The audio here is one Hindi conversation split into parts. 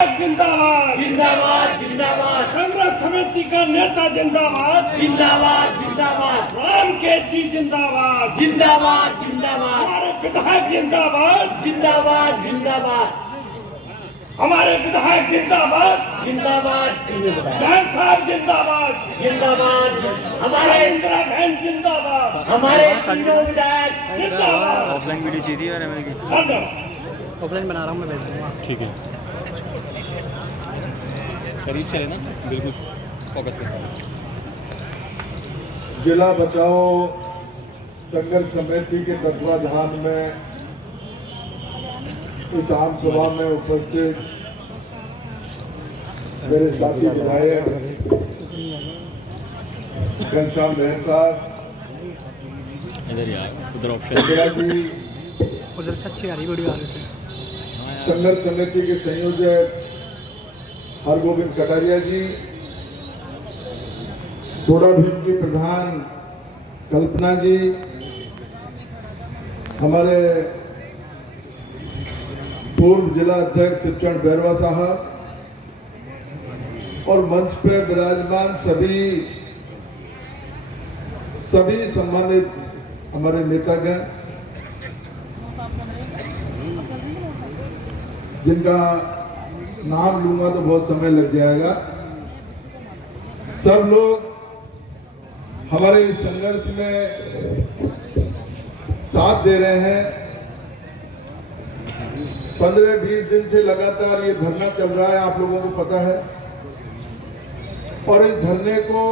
जिंदाबाद जिंदाबाद जिंदाबाद कांग्रेस समिति का नेता जिंदाबाद जिंदाबाद जिंदाबाद राम केतजी जिंदाबाद जिंदाबाद जिंदाबाद हमारे विधायक जिंदाबाद जिंदाबाद जिंदाबाद हमारे विधायक जिंदाबाद जिंदाबाद बहन साहब जिंदाबाद जिंदाबाद हमारे इंदिरा बहन जिंदाबाद हमारे तीनों विधायक जिंदाबाद ऑफलाइन वीडियो चाहिए मैंने मेरे की धन्यवाद। ऑफलाइन बना रहा हूँ मैं, भेज दूँगा। ठीक है करीब से लेना बिल्कुल फोकस कर। जिला बचाओ संघर्ष समिति के तत्वाधान में इस आम सभा में उपस्थित मेरे साथी विधायक घनश्याम बहन साहब, इधर यार उधर ऑप्शन जी, उधर से अच्छी आ रही वीडियो आ रही है। संघर्ष समिति के संयोजक हरगोविंद कटारिया जी, थोड़ा भीम की प्रधान कल्पना जी, हमारे पूर्व जिला अध्यक्ष शिवचरण बैरवा साहब और मंच पे विराजमान सभी सम्मानित हमारे नेतागण, जिनका नाम लूंगा तो बहुत समय लग जाएगा। सब लोग हमारे इस संघर्ष में साथ दे रहे हैं। 15-20 दिन से लगातार ये धरना चल रहा है, आप लोगों को पता है। और इस धरने को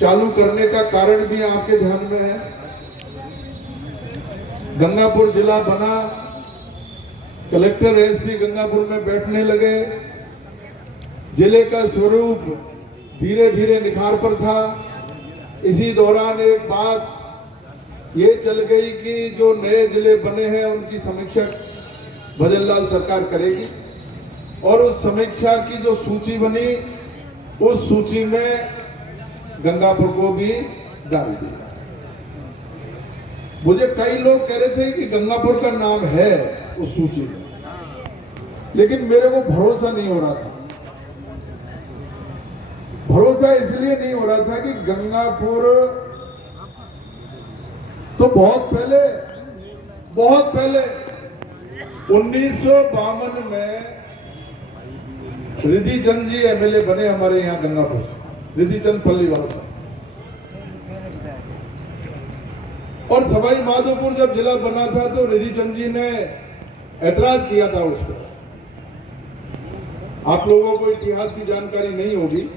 चालू करने का कारण भी आपके ध्यान में है। गंगापुर जिला बना, कलेक्टर एसपी गंगापुर में बैठने लगे, जिले का स्वरूप धीरे धीरे निखार पर था। इसी दौरान एक बात ये चल गई कि जो नए जिले बने हैं उनकी समीक्षा भजनलाल सरकार करेगी, और उस समीक्षा की जो सूची बनी उस सूची में गंगापुर को भी डाल दिया। मुझे कई लोग कह रहे थे कि गंगापुर का नाम है उस सूची में, लेकिन मेरे को भरोसा नहीं हो रहा था। भरोसा इसलिए नहीं हो रहा था कि गंगापुर तो बहुत पहले 1952 में रिद्धि चंद जी एमएलए बने हमारे यहाँ गंगापुर से, रिद्धि चंद पल्लीवाल साहब। और सवाई माधोपुर जब जिला बना था तो रिद्धि चंद जी ने ऐतराज किया था उस पर। आप लोगों को इतिहास की जानकारी नहीं होगी।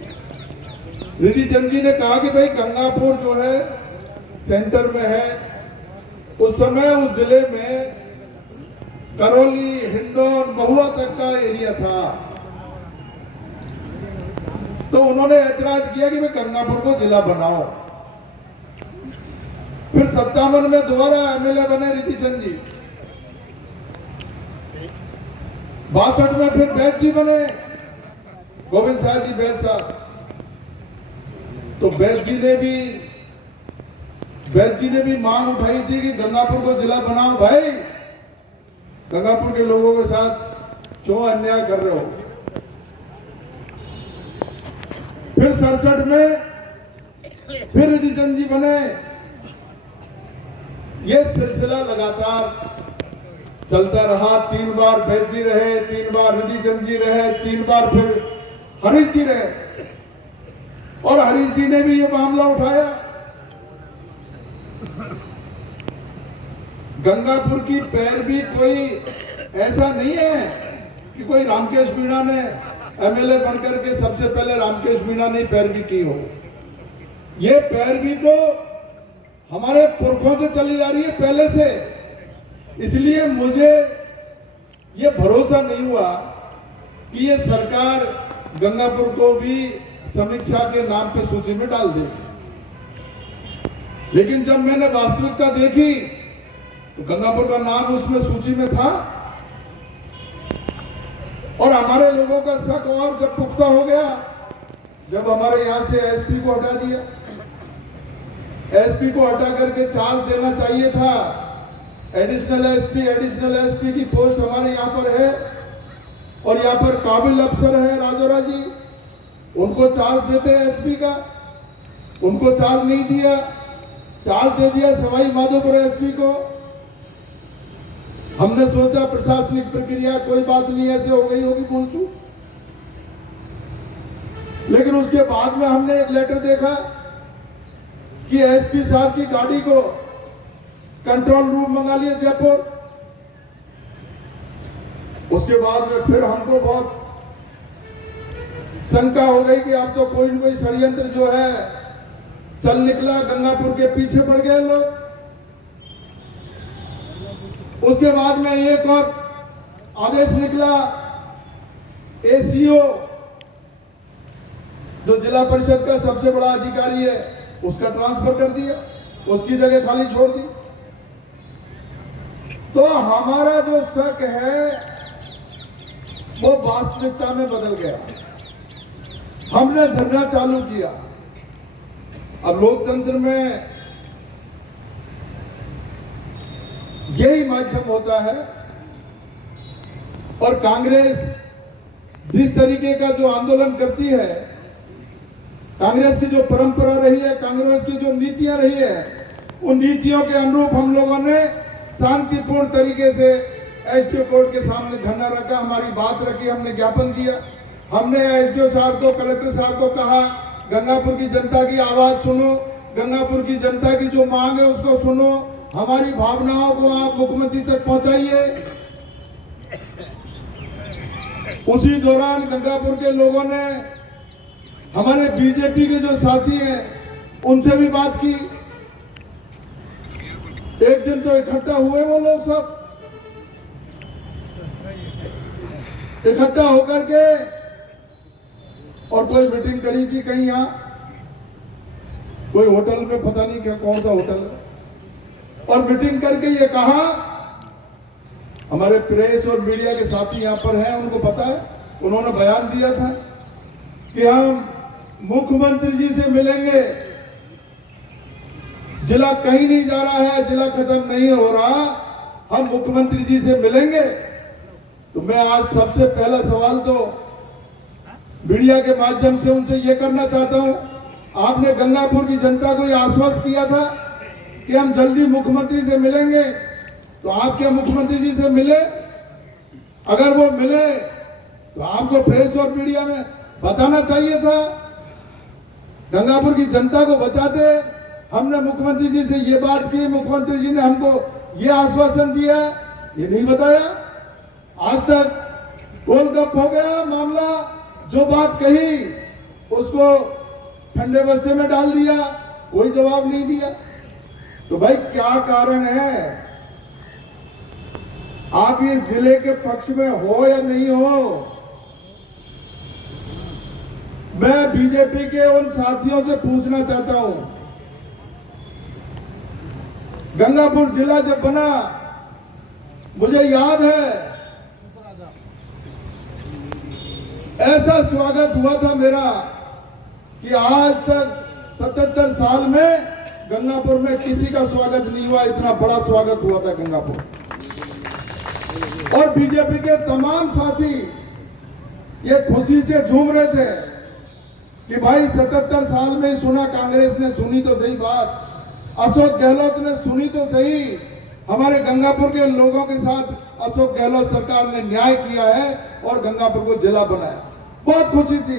रिद्धि चंद जी ने कहा कि भाई गंगापुर जो है सेंटर में है। उस समय उस जिले में करौली, हिंडौन, महुआ तक का एरिया था। तो उन्होंने ऐतराज किया कि भाई गंगापुर को जिला बनाओ। फिर 57 में दोबारा एमएलए बने रिद्धि चंद जी। 62 में फिर बैद जी बने, गोविंद साहब जी बैद साहब। तो बैद जी ने भी मांग उठाई थी कि गंगापुर को जिला बनाओ। भाई गंगापुर के लोगों के साथ क्यों अन्याय कर रहे हो। फिर 67 में फिर रिद्धि चंद जी बने। ये सिलसिला लगातार चलता रहा। 3 बार बैद जी रहे, 3 बार रिद्धि चंद जी रहे, 3 बार फिर हरीश जी रहे, और हरीश जी ने भी ये मामला उठाया। गंगापुर की पैरवी कोई ऐसा नहीं है कि कोई रामकेश मीणा ने एमएलए बनकर के सबसे पहले रामकेश मीणा ने पैरवी की हो। ये पैरवी तो हमारे पुरखों से चली जा रही है पहले से। इसलिए मुझे ये भरोसा नहीं हुआ कि ये सरकार गंगापुर को भी समीक्षा के नाम पे सूची में डाल देगी। लेकिन जब मैंने वास्तविकता देखी तो गंगापुर का नाम उसमें सूची में था। और हमारे लोगों का शक और जब पुख्ता हो गया, जब हमारे यहां से एसपी को हटा दिया। एसपी को हटा करके चार्ज देना चाहिए था एडिशनल एसपी की पोस्ट हमारे यहाँ पर है और यहाँ पर काबिल अफसर है राजौरा जी, उनको चार्ज देते हैं एसपी का, उनको चार्ज नहीं दिया, चार्ज दे दिया सवाई माधोपुर एसपी को। हमने सोचा प्रशासनिक प्रक्रिया कोई बात नहीं, ऐसे हो गई होगी भूल चूक, लेकिन उसके बाद में हमने एक लेटर देखा कि एसपी साहब की गाड़ी को कंट्रोल रूम मंगा लिया जयपुर। उसके बाद में फिर हमको बहुत शंका हो गई कि अब तो कोई न कोई षड्यंत्र जो है चल निकला, गंगापुर के पीछे पड़ गए लोग। उसके बाद में एक और आदेश निकला, एसीओ जो जिला परिषद का सबसे बड़ा अधिकारी है उसका ट्रांसफर कर दिया, उसकी जगह खाली छोड़ दी। तो हमारा जो शक है वो वास्तविकता में बदल गया। हमने धरना चालू किया। अब लोकतंत्र में यही माध्यम होता है, और कांग्रेस जिस तरीके का जो आंदोलन करती है, कांग्रेस की जो परंपरा रही है, कांग्रेस की जो नीतियां रही है, उन नीतियों के अनुरूप हम लोगों ने शांतिपूर्ण तरीके से एसडीओ कोर्ट के सामने धरना रखा, हमारी बात रखी, हमने ज्ञापन दिया। हमने एसडीओ साहब को, कलेक्टर साहब को कहा, गंगापुर की जनता की आवाज सुनो, गंगापुर की जनता की जो मांग है उसको सुनो, हमारी भावनाओं को आप मुख्यमंत्री तक पहुंचाइए। उसी दौरान गंगापुर के लोगों ने, हमारे बीजेपी के जो साथी हैं उनसे भी बात की। एक दिन तो इकट्ठा हुए वो लोग सब, इकट्ठा होकर के और कोई मीटिंग करी थी कहीं, यहां कोई होटल में, पता नहीं क्या कौन सा होटल है, और मीटिंग करके ये कहा, हमारे प्रेस और मीडिया के साथी यहां पर हैं, उनको पता है, उन्होंने बयान दिया था कि हम मुख्यमंत्री जी से मिलेंगे। जिला कहीं नहीं जा रहा है, जिला खत्म नहीं हो रहा, हम मुख्यमंत्री जी से मिलेंगे। तो मैं आज सबसे पहला सवाल तो मीडिया के माध्यम से उनसे ये करना चाहता हूं, आपने गंगापुर की जनता को यह आश्वस्त किया था कि हम जल्दी मुख्यमंत्री से मिलेंगे, तो आप क्या मुख्यमंत्री जी से मिले? अगर वो मिले तो आपको प्रेस और मीडिया में बताना चाहिए था, गंगापुर की जनता को बताते, हमने मुख्यमंत्री जी से ये बात की, मुख्यमंत्री जी ने हमको ये आश्वासन दिया, ये नहीं बताया। आज तक गोलगप हो गया मामला, जो बात कही उसको ठंडे बस्ते में डाल दिया, कोई जवाब नहीं दिया। तो भाई क्या कारण है? आप इस जिले के पक्ष में हो या नहीं हो? मैं बीजेपी के उन साथियों से पूछना चाहता हूं, गंगापुर जिला जब बना, मुझे याद है ऐसा स्वागत हुआ था मेरा कि आज तक 77 साल में गंगापुर में किसी का स्वागत नहीं हुआ, इतना बड़ा स्वागत हुआ था गंगापुर। और बीजेपी के तमाम साथी ये खुशी से झूम रहे थे कि भाई 77 साल में सुना, कांग्रेस ने सुनी तो सही बात, अशोक गहलोत ने सुनी तो सही, हमारे गंगापुर के लोगों के साथ अशोक गहलोत सरकार ने न्याय किया है और गंगापुर को जिला बनाया। बहुत खुशी थी,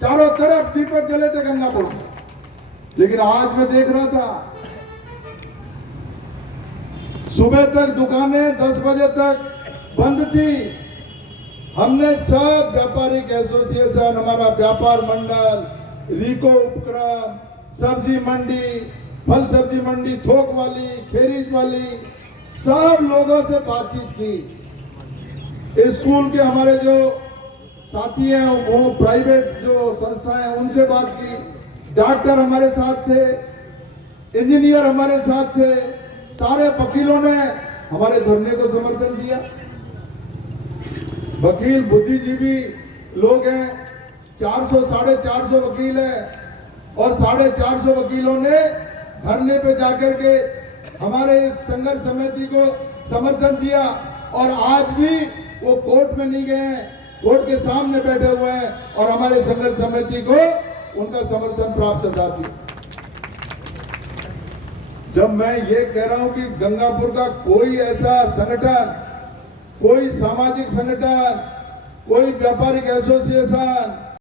चारों तरफ दीपक जले थे गंगापुर में। लेकिन आज मैं देख रहा था, सुबह तक दुकानें 10 बजे तक बंद थी। हमने सब व्यापारिक एसोसिएशन, हमारा व्यापार मंडल, रिको उपक्रम, सब्जी मंडी, फल सब्जी मंडी, थोक वाली, खेरीज वाली, सब लोगों से बातचीत की। स्कूल के हमारे जो साथी हैं, वो प्राइवेट जो संस्थाएं हैं, उनसे बात की। डॉक्टर हमारे साथ थे, इंजीनियर हमारे साथ थे, सारे वकीलों ने हमारे धरने को समर्थन दिया। वकील बुद्धिजीवी लोग हैं, 400 साढ़े 400 वकील हैं, और 450 वकीलों ने धरने पे जाकर के हमारे इस संघर्ष समिति को समर्थन दिया। और आज भी वो कोर्ट में नहीं गए हैं, कोर्ट के सामने बैठे हुए हैं और हमारे संघर्ष समिति को उनका समर्थन प्राप्त है। साथियों, जब मैं ये कह रहा हूं कि गंगापुर का कोई ऐसा संगठन, कोई सामाजिक संगठन, कोई व्यापारिक एसोसिएशन